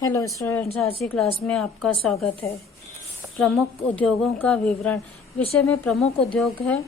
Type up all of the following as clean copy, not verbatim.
Hello students, आज की class में आपका स्वागत है। प्रमुख उद्योगों का विवरण विषय में प्रमुख उद्योग है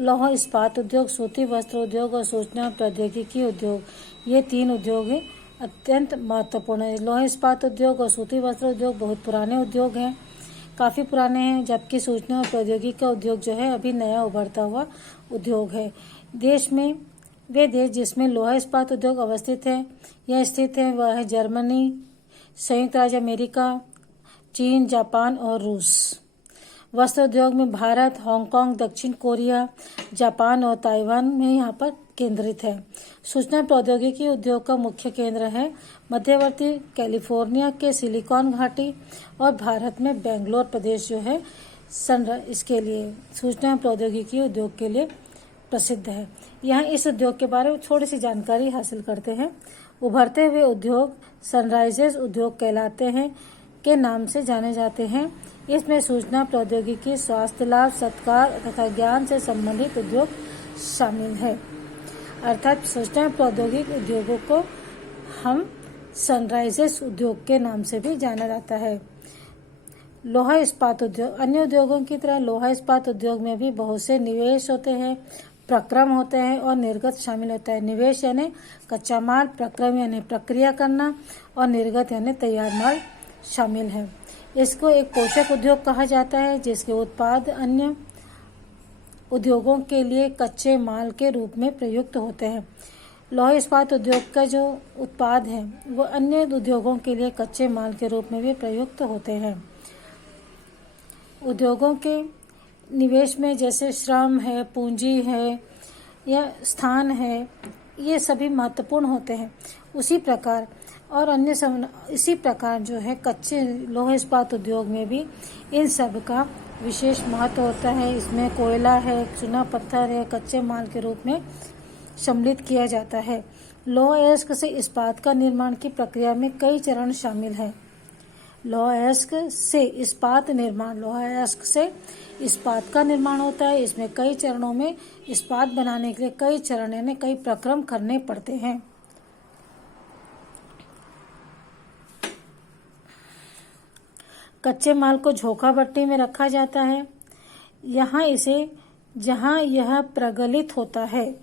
लौह इस्पात उद्योग, सूती वस्त्र उद्योग और सूचना प्रौद्योगिकी उद्योग। ये तीन उद्योग हैं अत्यंत महत्वपूर्ण है। लौह इस्पात उद्योग और सूती वस्त्र उद्योग बहुत पुराने उद्योग हैं, काफ़ी पुराने हैं, जबकि सूचना और प्रौद्योगिकी का उद्योग जो है अभी नया उभरता हुआ उद्योग है। देश में वे देश जिसमें लोहा इस्पात उद्योग अवस्थित है या स्थित है वह है जर्मनी, संयुक्त राज्य अमेरिका, चीन, जापान और रूस। वस्त्र उद्योग में भारत, हांगकांग, दक्षिण कोरिया, जापान और ताइवान में यहाँ पर केंद्रित है। सूचना प्रौद्योगिकी उद्योग का मुख्य केंद्र है मध्यवर्ती कैलिफोर्निया के सिलिकॉन घाटी और भारत में बेंगलोर प्रदेश जो है इसके लिए सूचना प्रौद्योगिकी उद्योग के लिए प्रसिद्ध है। यहाँ इस उद्योग के बारे में थोड़ी सी जानकारी हासिल करते हैं। उभरते हुए उद्योग सनराइजेस उद्योग कहलाते हैं के नाम से जाने जाते हैं। इसमें सूचना प्रौद्योगिकी, स्वास्थ्य लाभ, सत्कार तथा ज्ञान से संबंधित उद्योग शामिल है। अर्थात सूचना प्रौद्योगिकी उद्योगों को हम सनराइजेस उद्योग के नाम से भी जाना जाता है। लोहा इस्पात उद्योग अन्य उद्योगों की तरह लोहा इस्पात उद्योग में भी बहुत से निवेश होते हैं, प्रक्रम होते हैं और निर्गत शामिल होता है। निवेश यानी कच्चा माल, प्रक्रम यानी प्रक्रिया करना और निर्गत यानी तैयार माल शामिल है। इसको एक पोषक उद्योग कहा जाता है जिसके उत्पाद अन्य उद्योगों के लिए कच्चे माल के रूप में प्रयुक्त होते हैं। लौह इस्पात उद्योग का जो उत्पाद है वो अन्य उद्योगों के लिए कच्चे माल के रूप में भी प्रयुक्त होते हैं। उद्योगों के निवेश में जैसे श्रम है, पूंजी है या स्थान है, ये सभी महत्वपूर्ण होते हैं। उसी प्रकार इसी प्रकार जो है कच्चे लोह इस्पात उद्योग में भी इन सब का विशेष महत्व होता है। इसमें कोयला है, चूना पत्थर है, कच्चे माल के रूप में सम्मिलित किया जाता है। लौह अयस्क से इस्पात का निर्माण की प्रक्रिया में कई चरण शामिल हैं। लौह अयस्क से इस्पात निर्माण लौह अयस्क से इस्पात का निर्माण होता है। इसमें कई चरणों में इस्पात बनाने के लिए कई चरण यानी कई प्रक्रम करने पड़ते हैं। कच्चे माल को झोंका भट्टी में रखा जाता है। जहां यह प्रगलित होता है,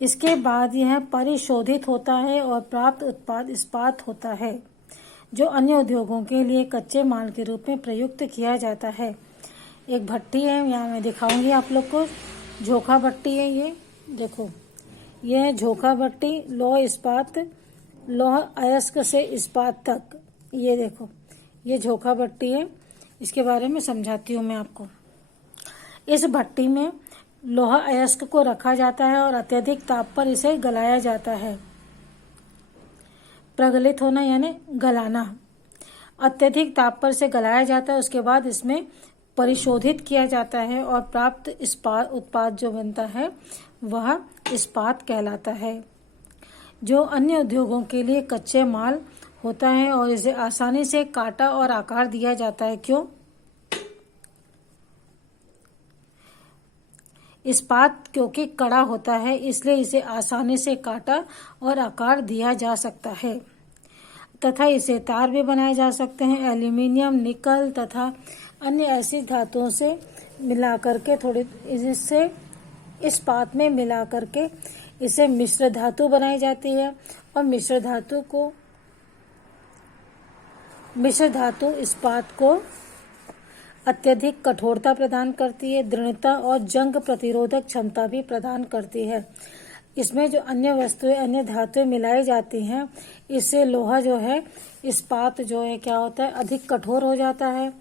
इसके बाद यह परिशोधित होता है और प्राप्त उत्पाद इस्पात होता है जो अन्य उद्योगों के लिए कच्चे माल के रूप में प्रयुक्त किया जाता है। एक भट्टी है, यहाँ मैं दिखाऊंगी आप लोग को। झोंका भट्टी है, ये देखो, यह झोंका भट्टी लौह अयस्क से इस्पात तक। ये देखो, ये झोंका भट्टी है। इसके बारे में समझाती हूँ मैं आपको। इस भट्टी में लोहा अयस्क को रखा जाता है और अत्यधिक ताप पर इसे गलाया जाता है। प्रगलित होना यानी गलाना। अत्यधिक ताप पर इसे गलाया जाता है, उसके बाद इसमें परिशोधित किया जाता है और प्राप्त उत्पाद जो बनता है वह इस्पात कहलाता है, जो अन्य उद्योगों के लिए कच्चे माल होता है और इसे आसानी से काटा और आकार दिया जाता है। क्यों? इस्पात क्योंकि कड़ा होता है, इसलिए इसे आसानी से काटा और आकार दिया जा सकता है तथा इसे तार भी बनाए जा सकते हैं। एल्यूमिनियम, निकल तथा अन्य ऐसी धातुओं से मिला करके इससे इस्पात में मिला करके इसे मिश्र धातु बनाई जाती है और मिश्र धातु इस्पात को अत्यधिक कठोरता प्रदान करती है, दृढ़ता और जंग प्रतिरोधक क्षमता भी प्रदान करती है। इसमें जो अन्य वस्तुएं, अन्य धातुएं मिलाई जाती हैं, इससे लोहा जो है, इस्पात जो है क्या होता है, अधिक कठोर हो जाता है,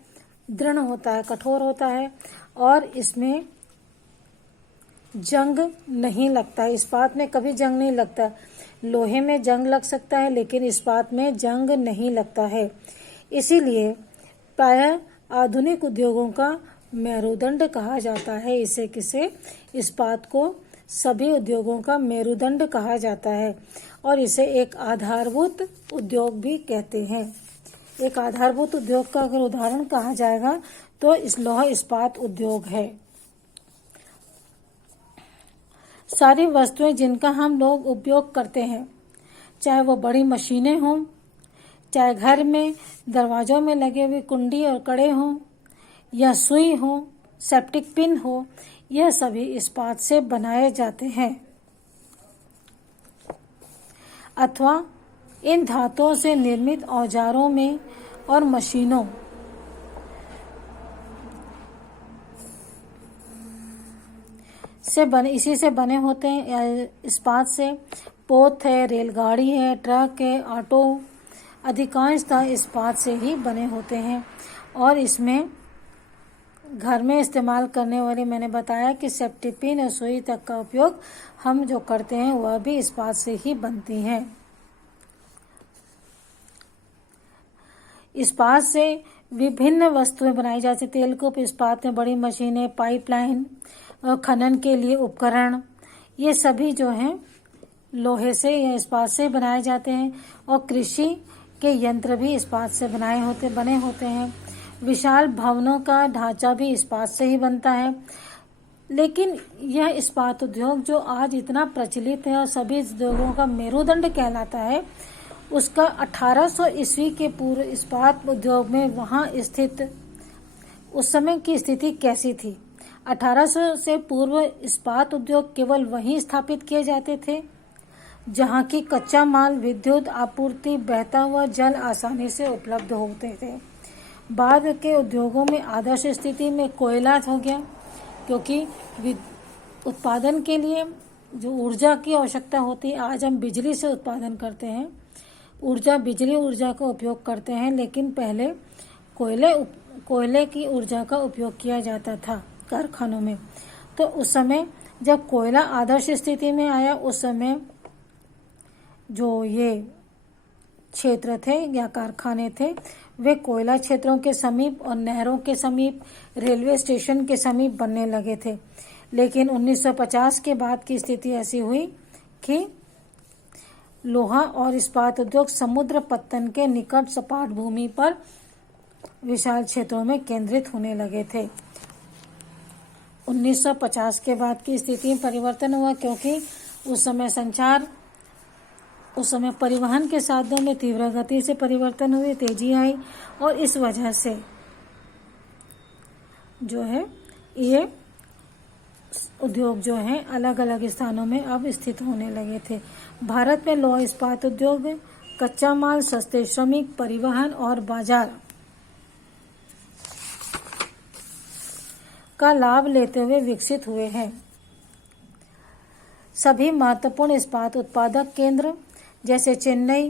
दृढ़ होता है, कठोर होता है और इसमें जंग नहीं लगता। इस्पात में कभी जंग नहीं लगता। लोहे में जंग लग सकता है लेकिन इस्पात में जंग नहीं लगता है। इसीलिए प्रायः आधुनिक उद्योगों का मेरुदंड कहा जाता है। इस्पात को सभी उद्योगों का मेरुदंड कहा जाता है और इसे एक आधारभूत उद्योग भी कहते हैं। एक आधारभूत उद्योग का अगर उदाहरण कहा जाएगा तो इस लौह इस्पात उद्योग है। सारी वस्तुएं जिनका हम लोग उपयोग करते हैं, चाहे वो बड़ी मशीनें हों चाहे घर में दरवाजों में लगे हुए कुंडी और कड़े हों या सुई हो, सेप्टिक पिन हो, यह सभी इस्पात से बनाए जाते हैं अथवा इन धातुओं से निर्मित औजारों में और मशीनों से इसी से बने होते हैं। इस्पात से पोत है, रेलगाड़ी है, ट्रक है, ऑटो अधिकांशतः इस्पात से ही बने होते हैं। और इसमें घर में इस्तेमाल करने वाली, मैंने बताया कि सेफ्टी पिन और सुई तक का उपयोग हम जो करते हैं वह भी इस्पात से ही बनती हैं। इस्पात से विभिन्न वस्तुएं बनाई जाती, तेलकूप इस्पात में बड़ी मशीनें, पाइपलाइन और खनन के लिए उपकरण, ये सभी जो हैं लोहे से या इस्पात से बनाए जाते हैं। और कृषि के यंत्र भी इस्पात से बने होते हैं। विशाल भवनों का ढांचा भी इस्पात से ही बनता है। लेकिन यह इस्पात उद्योग जो आज इतना प्रचलित है और सभी उद्योगों का मेरुदंड कहलाता है, उसका 1800 ईस्वी के पूर्व इस्पात उद्योग में वहां स्थित उस समय की स्थिति कैसी थी। 1800 से पूर्व इस्पात उद्योग केवल वहीं स्थापित किए जाते थे जहां की कच्चा माल, विद्युत आपूर्ति, बहता हुआ जल आसानी से उपलब्ध होते थे। बाद के उद्योगों में आदर्श स्थिति में कोयला हो गया, क्योंकि उत्पादन के लिए जो ऊर्जा की आवश्यकता होती है, आज हम बिजली से उत्पादन करते हैं, बिजली ऊर्जा का उपयोग करते हैं, लेकिन पहले कोयले की ऊर्जा का उपयोग किया जाता था कारखानों में। तो उस समय जब कोयला आदर्श स्थिति में आया, उस समय जो ये क्षेत्र थे या कारखाने थे, वे कोयला क्षेत्रों के समीप और नहरों के समीप, रेलवे स्टेशन के समीप बनने लगे थे। लेकिन 1950 के बाद की स्थिति ऐसी हुई कि लोहा और इस्पात उद्योग समुद्र पत्तन के निकट सपाट भूमि पर विशाल क्षेत्रों में केंद्रित होने लगे थे। 1950 के बाद की स्थिति में परिवर्तन हुआ, क्योंकि उस समय परिवहन के साधनों में तीव्र गति से परिवर्तन हुए, तेजी आई, और इस वजह से जो है ये उद्योग जो हैं अलग अलग स्थानों में अब स्थित होने लगे थे। भारत में लौह इस्पात उद्योग कच्चा माल, सस्ते श्रमिक, परिवहन और बाजार का लाभ लेते हुए विकसित हुए हैं। सभी महत्वपूर्ण इस्पात उत्पादक केंद्र जैसे चेन्नई,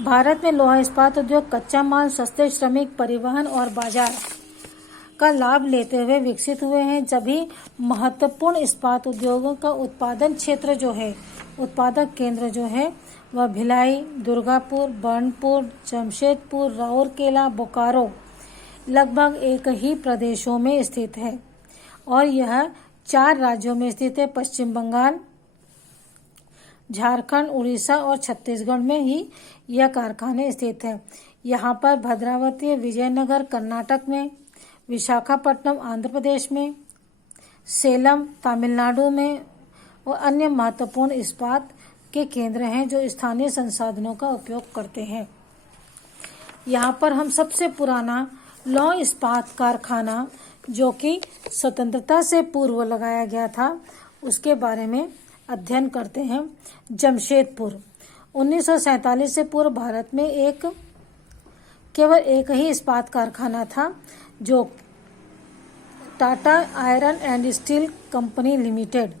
भारत में लोहा इस्पात उद्योग कच्चा माल, सस्ते श्रमिक, परिवहन और बाजार का लाभ लेते हुए विकसित हुए हैं। सभी महत्वपूर्ण इस्पात उद्योगों का उत्पादन क्षेत्र जो है, उत्पादक केंद्र जो है, वह भिलाई, दुर्गापुर, बर्नपुर, जमशेदपुर, राउरकेला, बोकारो लगभग एक ही प्रदेशों में स्थित है। और यह 4 राज्यों में स्थित है, पश्चिम बंगाल, झारखंड, उड़ीसा और छत्तीसगढ़ में ही यह कारखाने स्थित है। यहाँ पर भद्रावती, विजयनगर कर्नाटक में, विशाखापट्टनम आंध्र प्रदेश में, सेलम तमिलनाडु में और अन्य महत्वपूर्ण इस्पात के केंद्र हैं जो स्थानीय संसाधनों का उपयोग करते हैं। यहाँ पर हम सबसे पुराना लौह इस्पात कारखाना जो कि स्वतंत्रता से पूर्व लगाया गया था, उसके बारे में अध्ययन करते हैं। जमशेदपुर 1947 से पूर्व भारत में केवल एक ही इस्पात कारखाना था, जो Tata iron and steel company limited,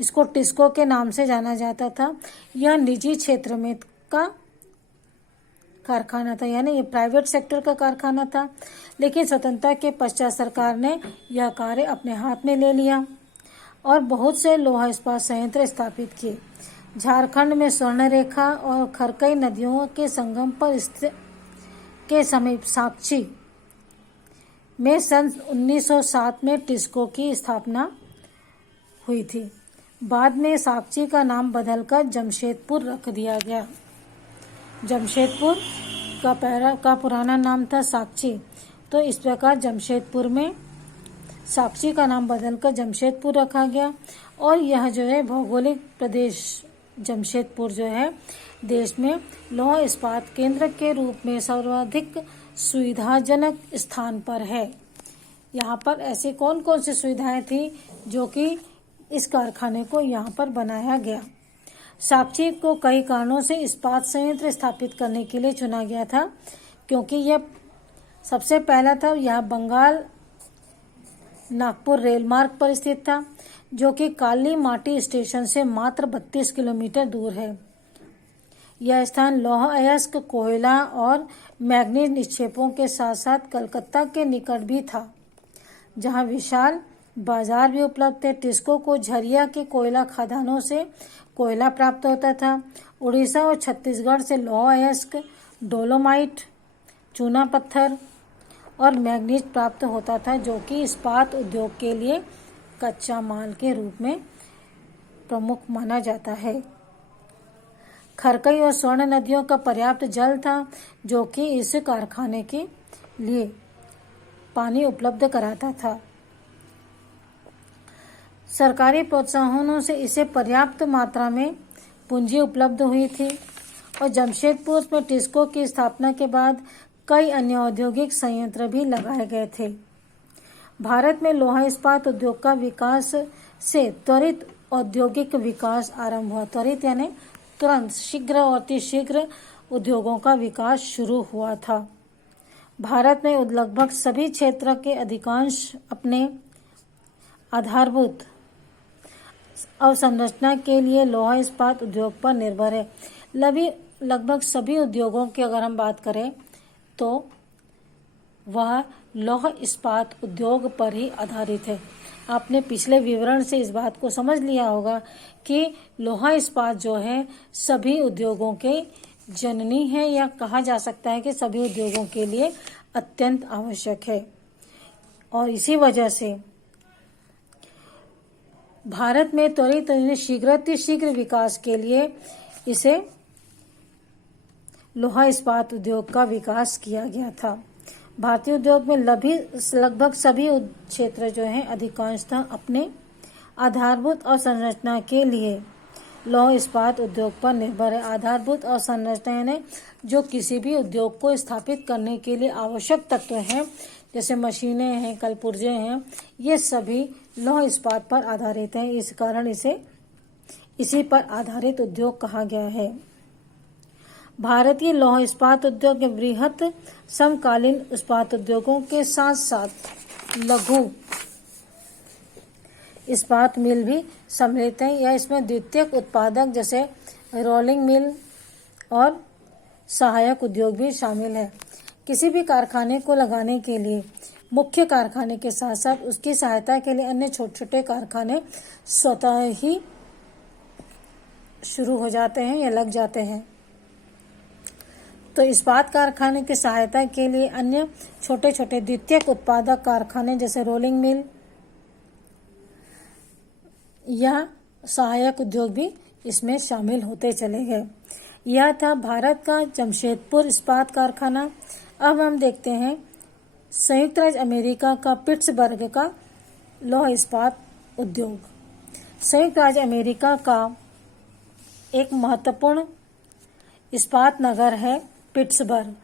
इसको टिस्को के नाम से जाना जाता था। यह निजी क्षेत्र में का कारखाना था, यानी ये प्राइवेट सेक्टर का कारखाना था। लेकिन स्वतंत्रता के पश्चात सरकार ने यह कार्य अपने हाथ में ले लिया और बहुत से लोहा इस्पात संयंत्र स्थापित किए। झारखंड में स्वर्णरेखा और खरकई नदियों के संगम पर के समीप साक्षी में सन 1907 में टिस्को की स्थापना हुई थी। बाद में साक्षी का नाम बदलकर जमशेदपुर रख दिया गया। जमशेदपुर का पुराना नाम था साक्षी। तो इस प्रकार जमशेदपुर में साक्षी का नाम बदलकर जमशेदपुर रखा गया। और यह जो है भौगोलिक प्रदेश जमशेदपुर जो है देश में लौह इस्पात केंद्र के रूप में सर्वाधिक सुविधाजनक स्थान पर है। यहाँ पर ऐसी कौन कौन सी सुविधाएं थी जो कि इस कारखाने को यहाँ पर बनाया गया। साक्षी को कई कारणों से इस्पात संयंत्र स्थापित करने के लिए चुना गया था, क्योंकि यह सबसे पहला था। यह बंगाल नागपुर रेल मार्ग पर स्थित था, जो कि काली माटी स्टेशन से मात्र 32 किलोमीटर दूर है। यह स्थान लौह अयस्क, कोयला और मैग्नीज निक्षेपों के साथ साथ कलकत्ता के निकट भी था, जहां विशाल बाजार भी उपलब्ध थे। टिस्को को झरिया के कोयला खदानों से कोयला प्राप्त होता था। उड़ीसा और छत्तीसगढ़ से लौह अयस्क, डोलोमाइट, चूना पत्थर और मैग्नीज प्राप्त होता था, जो कि इस्पात उद्योग के लिए कच्चा माल के रूप में प्रमुख माना जाता है। खरकई और स्वर्ण नदियों का पर्याप्त जल था, जो कि इस कारखाने के लिए पानी उपलब्ध कराता था। सरकारी प्रोत्साहनों से इसे पर्याप्त मात्रा में पूंजी उपलब्ध हुई थी। और जमशेदपुर में टिस्को की स्थापना के बाद कई अन्य औद्योगिक संयंत्र भी लगाए गए थे। भारत में लोहा इस्पात उद्योग का विकास से त्वरित औद्योगिक विकास आरंभ हुआ। त्वरित यानी तुरंत, शीघ्र और अतिशीघ्र उद्योगों का विकास शुरू हुआ था। भारत में लगभग सभी क्षेत्र के अधिकांश अपने आधारभूत अवसंरचना के लिए लोहा इस्पात उद्योग पर निर्भर है। लगभग सभी उद्योगों की अगर हम बात करें तो वह लौह इस्पात उद्योग पर ही आधारित है। आपने पिछले विवरण से इस बात को समझ लिया होगा कि लोहा इस्पात जो है सभी उद्योगों के जननी है, या कहा जा सकता है कि सभी उद्योगों के लिए अत्यंत आवश्यक है। और इसी वजह से भारत में त्वरित शीघ्र विकास के लिए इसे लोहा इस्पात उद्योग का विकास किया गया था। भारतीय उद्योग में लगभग सभी क्षेत्र जो हैं अधिकांशतः अपने आधारभूत अवसंरचना के लिए लौह इस्पात उद्योग पर निर्भर है। आधारभूत अवसंरचना यानी जो किसी भी उद्योग को स्थापित करने के लिए आवश्यक तत्व हैं, जैसे मशीनें हैं, कलपुर्जे हैं, ये सभी लौह इस्पात पर आधारित हैं। इस कारण इसे इसी पर आधारित उद्योग कहा गया है। भारतीय लौह इस्पात उद्योग के बृहत समकालीन इस्पात उद्योगों के साथ साथ लघु इस्पात मिल भी सम्मिलित हैं, या इसमें द्वितीयक उत्पादक जैसे रोलिंग मिल और सहायक उद्योग भी शामिल है। किसी भी कारखाने को लगाने के लिए मुख्य कारखाने के साथ साथ उसकी सहायता के लिए अन्य छोटे छोटे कारखाने स्वतः ही शुरू हो जाते हैं या लग जाते हैं। तो इस्पात कारखाने की सहायता के लिए अन्य छोटे छोटे द्वितीयक उत्पादक कारखाने जैसे रोलिंग मिल या सहायक उद्योग भी इसमें शामिल होते चले गए। यह था भारत का जमशेदपुर इस्पात कारखाना। अब हम देखते हैं संयुक्त राज्य अमेरिका का पिट्सबर्ग का लौह इस्पात उद्योग। संयुक्त राज्य अमेरिका का एक महत्वपूर्ण इस्पात नगर है पिट्सबर्ग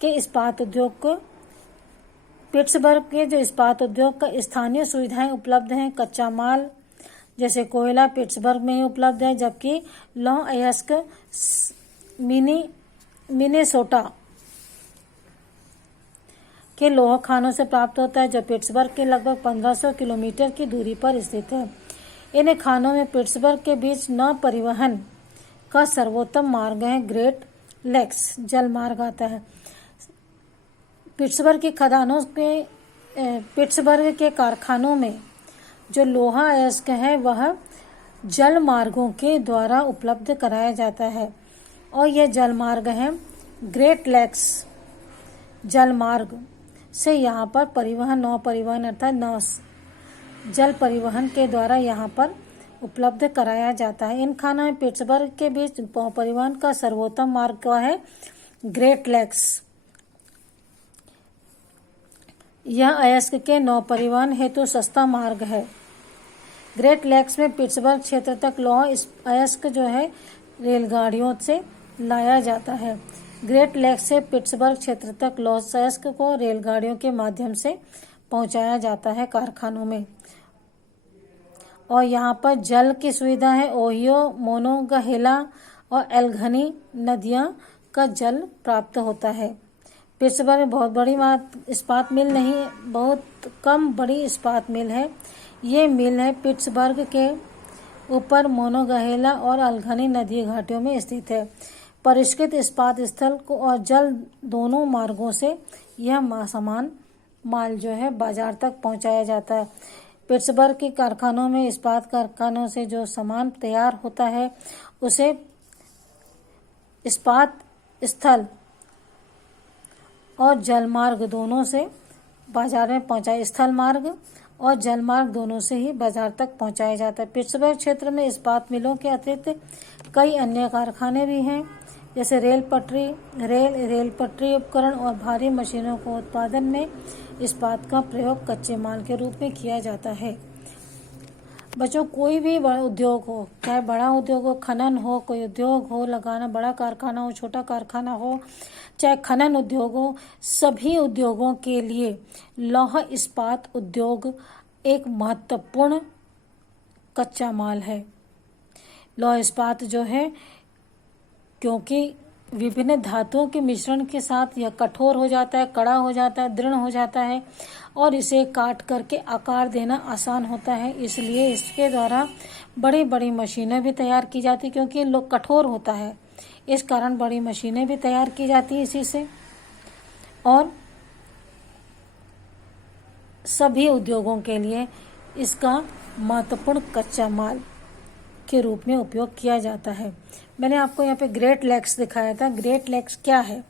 के इस्पात उद्योग को। पिट्सबर्ग के जो इस्पात उद्योग का स्थानीय सुविधाएं उपलब्ध हैं। कच्चा माल जैसे कोयला पिट्सबर्ग में ही उपलब्ध है, जबकि लौह अयस्क मिनेसोटा के लोहा खानों से प्राप्त होता है, जो पिट्सबर्ग के लगभग 1500 किलोमीटर की दूरी पर स्थित है। इन खानों में पिट्सबर्ग के बीच नौ परिवहन का सर्वोत्तम मार्ग है, ग्रेट लेक्स जल मार्ग आता है। पिट्सबर्ग के कारखानों में जो लोहा अयस्क है वह जल मार्गों के द्वारा उपलब्ध कराया जाता है, और यह जल मार्ग है ग्रेट लेक्स जल मार्ग से यहाँ पर परिवहन, नौ परिवहन अर्थात नौ जल परिवहन के द्वारा यहाँ पर उपलब्ध कराया जाता है। इन खानों में पिट्सबर्ग के बीच परिवहन का सर्वोत्तम मार्ग क्या है, ग्रेट लेक्स यह अयस्क के नौ परिवहन हेतु सस्ता मार्ग है। ग्रेट लेक्स में पिट्सबर्ग क्षेत्र तक लौह अयस्क जो है रेलगाड़ियों से लाया जाता है। ग्रेट लेक्स से पिट्सबर्ग क्षेत्र तक लौह अयस्क को रेलगाड़ियों के माध्यम से पहुंचाया जाता है कारखानों में। और यहाँ पर जल की सुविधा है। ओहियो, मोनोगहेला और एल्गनी नदियाँ का जल प्राप्त होता है। पिट्सबर्ग में बहुत बड़ी इस्पात मिल नहीं, बहुत कम बड़ी इस्पात मिल है। ये मिल है पिट्सबर्ग के ऊपर मोनोगहेला और अल्घनी नदी घाटियों में स्थित है। परिष्कृत इस्पात स्थल को और जल दोनों मार्गों से यह सामान माल जो है बाजार तक पहुंचाया जाता है। पिट्सबर्ग के कारखानों में इस्पात कारखानों से जो सामान तैयार होता है उसे इस्पात स्थल और जलमार्ग दोनों से बाजार में पहुंचाया, स्थल मार्ग और जलमार्ग दोनों से ही बाजार तक पहुंचाया जाता है। पिट्सबर्ग क्षेत्र में इस्पात मिलों के अतिरिक्त कई अन्य कारखाने भी हैं, जैसे रेल पटरी उपकरण और भारी मशीनों को उत्पादन में इस्पात का प्रयोग कच्चे माल के रूप में किया जाता है। बच्चों, कोई भी बड़ा उद्योग हो, चाहे बड़ा उद्योग हो, खनन हो, कोई उद्योग हो लगाना, बड़ा कारखाना हो, छोटा कारखाना हो, चाहे खनन उद्योग हो, सभी उद्योगों के लिए लौह इस्पात उद्योग एक महत्वपूर्ण कच्चा माल है। लौह इस्पात जो है, क्योंकि विभिन्न धातुओं के मिश्रण के साथ यह कठोर हो जाता है, कड़ा हो जाता है, दृढ़ हो जाता है और इसे काट करके आकार देना आसान होता है। इसलिए इसके द्वारा बड़ी बड़ी मशीनें भी तैयार की जाती, क्योंकि लोग कठोर होता है, इस कारण बड़ी मशीनें भी तैयार की जाती है इसी से। और सभी उद्योगों के लिए इसका महत्वपूर्ण कच्चा माल के रूप में उपयोग किया जाता है। मैंने आपको यहाँ पे ग्रेट लेक्स दिखाया था। ग्रेट लेक्स क्या है?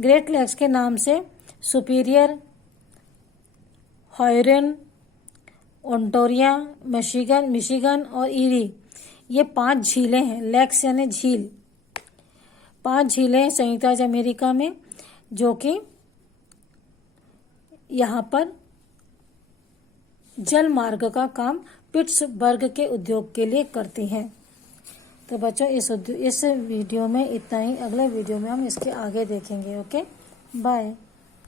ग्रेट लेक्स के नाम से सुपीरियर, हॉयरन, ओंटोरिया, मिशिगन और ईरी, ये 5 झीलें हैं। लेक्स यानी झील, 5 झीलें हैं संयुक्त राज्य अमेरिका में, जो कि यहाँ पर जल मार्ग का काम पिट्सबर्ग के उद्योग के लिए करती हैं। तो बच्चों, इस वीडियो में इतना ही। अगले वीडियो में हम इसके आगे देखेंगे। Okay, bye.